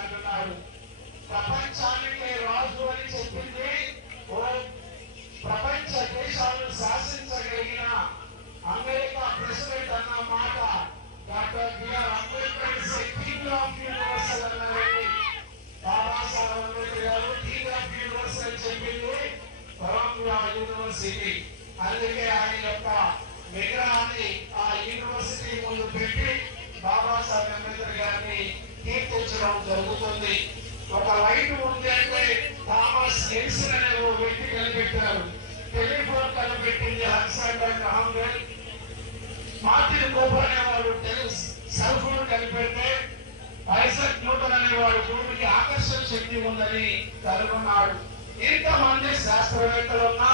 అంటున్నాడు ప్రపంచానికి రాజు అని చెప్పింది ఓ ప్రపంచ దేశాలను శాసించగలిగిన అమెరికా ప్రెసిడెంట్ అన్న మాట doctor BR Ambedkar is king of universal అన్నారండి. Babasaheb Ambedkar garu king of universal అని చెప్పింది కొలంబియా యూనివర్సిటీ. అందుకే ఆయన యొక్క విగ్రహాన్ని ఆ యూనివర్సిటీ ముందు పెట్టి బాబాసాహెబ్ అంబేద్కర్ గారిని కీర్తించడం జరుగుతుంది. ఒక లైట్ ఉంది అంటే థామస్ ఎడిసన్ అనే ఓ వ్యక్తి కనిపెట్టారు. టెలిఫోన్ కనిపెట్టింది అలెగ్జాండర్ గ్రహాం మార్టిన్ కూపర్ అనేవాడు టెలిస్ సెల్ ఫోన్ కనిపెడితే ఐసక్ న్యూటన్ అనేవాడు భూమికి ఆకర్షణ శక్తి ఉందని కనుగొన్నాడు. ఇంతమంది శాస్త్రవేత్తలు ఉన్నా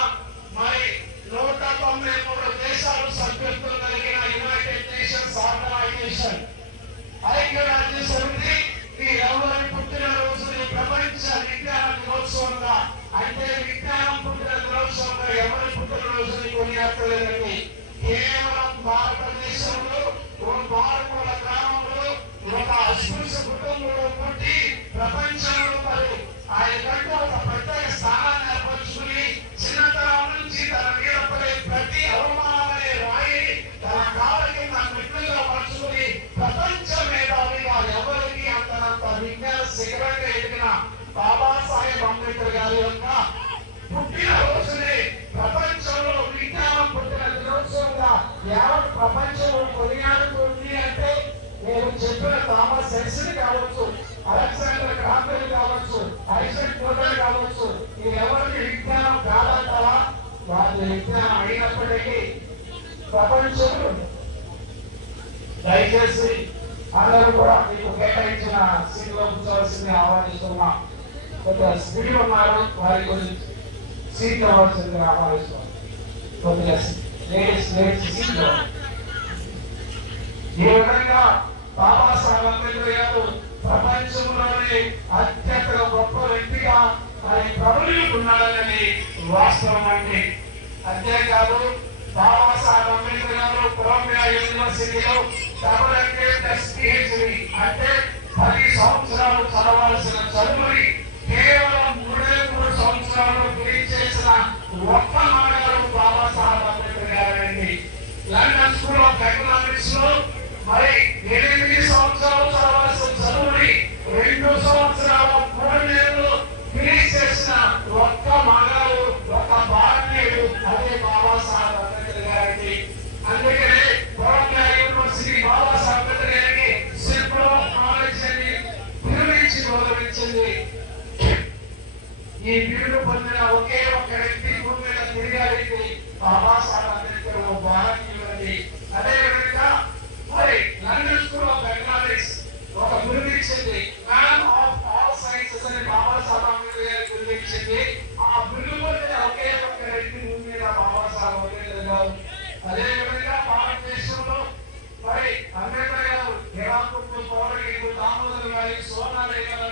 మరి నూట తొంభై మూడు దేశాలు సభ్యత్వం కలిగి యునైటెడ్ నేషన్స్ ఆర్గనైజేషన్ ఐక్యరాజ్య సమితి ఈ ఎవరి పుట్టిన రోజుని ప్రపంచ విజ్ఞాన దినోత్సవంగా అంటే విజ్ఞానం పుట్టిన దినోత్సవంగా ఎవరి పుట్టిన రోజుని కొనియాడలేదండి కేవలం భారతదేశంలో ఓ మారుమూల గ్రామంలో ఒక అస్పృశ్య కుటుంబంలో పుట్టి ప్రపంచంలో మరి ఆయనకంటూ అంబేద్కర్ గారి యొక్క పుట్టిన రోజునే ప్రపంచంలో విజ్ఞానం పుట్టిన దినోత్సవంగా యావత్ ప్రపంచంలో కొనియాడుతుంది అంటే నేను చెప్పిన థామస్ ఎడిసన్ కావచ్చు అలెగ్జాండర్ గ్రాఫెల్ కావచ్చు ఐసక్ న్యూటన్ కావచ్చు ఈ ఎవరికి విజ్ఞానం కాదంటారా వారి విజ్ఞానం అయినప్పటికీ ప్రపంచంలో దయచేసి అందరూ కూడా మీకు కేటాయించిన సీట్లో కూర్చోవలసింది ఆహ్వానిస్తున్నా. కొద్దిగా స్పీడ్ ఉన్నారు వారి గురించి సీట్లు ఇవ్వాల్సింది ఆహ్వానిస్తాం కొద్దిగా లేడీస్ లేడీస్ సీట్లు ఈ విధంగా బాబాసాహెబ్ అంబేద్కర్ గారు ప్రపంచంలోనే అత్యంత గొప్ప వ్యక్తిగా ఆయన ప్రబలిస్తున్నాడని వాస్తవం అండి. అంతేకాదు బాబాసాహెబ్ అంబేద్కర్ గారు కొలంబియా యూనివర్సిటీలో డబుల్ ఎంఏ పిహెచ్డి అంటే పది సంవత్సరాలు చదవాల్సిన చదువుని ఒక్క ఒక భారతీయుడు అదే బాబాసాహెబ్ అంబేద్కర్ అందుకనే బాబాసాహెబ్ అంబేద్కర్ గారికి సింపుల్ నాలెడ్జ్ అని పిలువించి ఈ బిరుదు పొందిన ఒకే ఒక్క వ్యక్తి భూమి మీద తిరిగారికి బాబాసాహెబ్ అంబేద్కర్ ఓ అదే విధంగా మరి లండన్ స్కూల్ ఆఫ్ ఎకనామిక్స్ ఒక బిరుదు ఇచ్చింది. అదేవిధంగా భారతదేశంలో మరి అంబేద్కర్ గారు ఎలా కుటుంబ పౌరులు దామోదర్ గారి సోనాలి గారు